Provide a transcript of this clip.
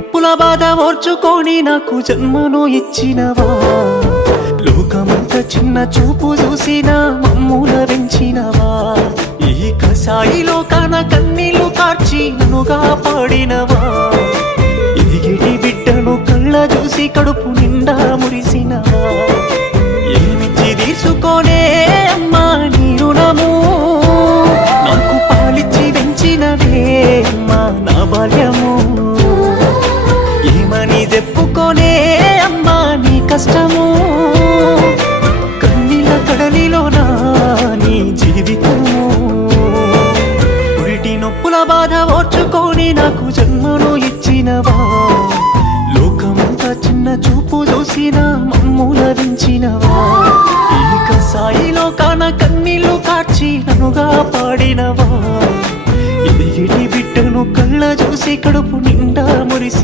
నొప్పుల బాధ ఓర్చుకొని నాకు జన్మను ఇచ్చినవా, లోకమంత చిన్న చూపు చూసిన మమ్ముల పెంచినవా, ఈ కసాయిలో కాన కన్నీళ్లు కార్చి నన్నుగా పాడినవా, ఎదిగిటి బిడ్డను కళ్ళ చూసి కడుపు నిండా మురిసినవా, ఏమిచ్చి తీసుకోనే అమ్మా నీ రుణము, నాకు పాలిచ్చి పెంచినవే అమ్మా నా బాల్యము, ఏమని చెప్పుకోనే అమ్మా నీ కష్టము, కన్నీళ్ళ కడలిలోనా నీ జీవితము, పురిటి నొప్పుల బాధ ఓర్చుకొని నాకు జన్మను ఇచ్చినవా, లోకమంతా చిన్న చూపు చూసిన మమ్ముల పెంచినవా, ఈ కసాయిలో కాన కన్నీళ్లు కార్చి నన్నుగా పాడినవా, ఎదిగిటి బిడ్డను కళ్ళ చూసి కడుపు నిండా మురిసి